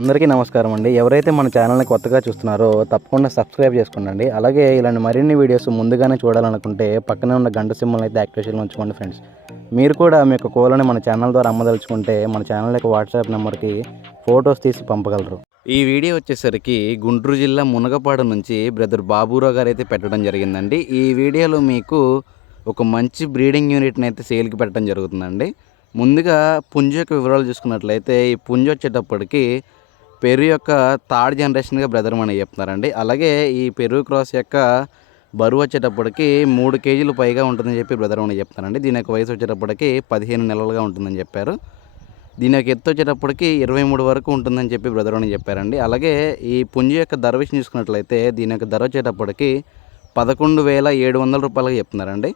అందరికీ నమస్కారం అండి. ఎవరైతే మన ఛానల్ని కొత్తగా చూస్తున్నారో తప్పకుండా సబ్స్క్రైబ్ చేసుకోండి. అలాగే ఇలాంటి మరిన్ని వీడియోస్ ముందుగానే చూడాలనుకుంటే పక్కనే ఉన్న గంట సింబల్ అయితే యాక్టివేషన్లో ఉంచుకోండి ఫ్రెండ్స్. మీరు కూడా మీ యొక్క కోళ్ళని మన ఛానల్ ద్వారా అమ్మదలుచుకుంటే మన ఛానల్ యొక్క వాట్సాప్ నెంబర్కి ఫొటోస్ తీసి పంపగలరు. ఈ వీడియో వచ్చేసరికి గుంటూరు జిల్లా మునగపాడు నుంచి బ్రదర్ బాబురావు గారు అయితే పెట్టడం జరిగిందండి. ఈ వీడియోలో మీకు ఒక మంచి బ్రీడింగ్ యూనిట్ని అయితే సేల్కి పెట్టడం జరుగుతుందండి. ముందుగా పుంజు యొక్క వివరాలు చూసుకున్నట్లయితే ఈ పుంజు వచ్చేటప్పటికి పెరుగు యొక్క థర్డ్ జనరేషన్గా బ్రదర్ అని చెప్తున్నారండి. అలాగే ఈ పెరుగు క్రాస్ యొక్క బరువు వచ్చేటప్పటికి 3 కేజీలు పైగా ఉంటుందని చెప్పి బ్రదర్ అని చెప్తున్నారండి. దీని యొక్క వయసు వచ్చేటప్పటికి 15 నెలలుగా ఉంటుందని చెప్పారు. దీని యొక్క ఎత్తు వచ్చేటప్పటికి 23 వరకు ఉంటుందని చెప్పి బ్రదర్ అని చెప్పారండి. అలాగే ఈ పుంజు యొక్క ధర విషయం చూసుకున్నట్లయితే దీని యొక్క ధర వచ్చేటప్పటికి 11,700 రూపాయలుగా చెప్తున్నారండి.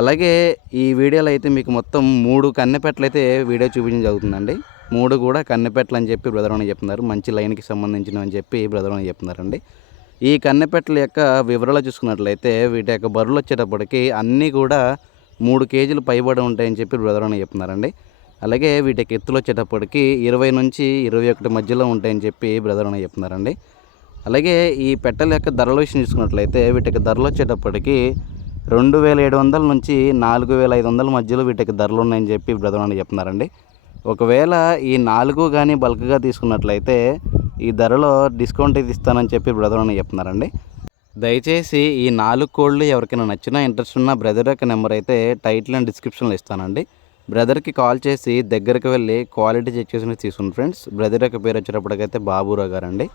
అలాగే ఈ వీడియోలో అయితే మీకు మొత్తం 3 కన్నెపెట్టలు అయితే వీడియో చూపించడం జరుగుతుందండి. 3 కూడా కన్నెపెట్టలు అని చెప్పి బ్రదర్ అని చెప్తున్నారు. మంచి లైన్కి సంబంధించినవి అని చెప్పి బ్రదర్ అని చెప్తున్నారండి. ఈ కన్నెపెట్టల యొక్క వివరాలు చూసుకున్నట్లయితే వీటి యొక్క బరువులు వచ్చేటప్పటికి అన్నీ కూడా 3 కేజీలు పైబడి ఉంటాయని చెప్పి బ్రదర్ అని చెప్తున్నారండి. అలాగే వీటి యొక్క ఎత్తులు వచ్చేటప్పటికి 20 నుంచి 21 మధ్యలో ఉంటాయని చెప్పి బ్రదర్ అని చెప్తున్నారండి. అలాగే ఈ పెట్టెల యొక్క ధరల విషయం చూసుకున్నట్లయితే వీటి యొక్క ధరలు వచ్చేటప్పటికి 2,700 నుంచి 4,500 మధ్యలో వీటికి ధరలు ఉన్నాయని చెప్పి బ్రదర్ అని చెప్తున్నారండి. ఒకవేళ ఈ 4 కానీ బల్క్గా తీసుకున్నట్లయితే ఈ ధరలో డిస్కౌంట్ అయితే ఇస్తానని చెప్పి బ్రదర్ అని చెప్తున్నారండి. దయచేసి ఈ 4 కోళ్ళు ఎవరికైనా నచ్చినా ఇంట్రెస్ట్ ఉన్న బ్రదర్ యొక్క నెంబర్ అయితే టైటిల్ అండ్ డిస్క్రిప్షన్లో ఇస్తానండి. బ్రదర్కి కాల్ చేసి దగ్గరికి వెళ్ళి క్వాలిటీ చెక్ చేసి తీసుకుని ఫ్రెండ్స్. బ్రదర్ యొక్క పేరు వచ్చేటప్పటికైతే బాబురావు గారండి.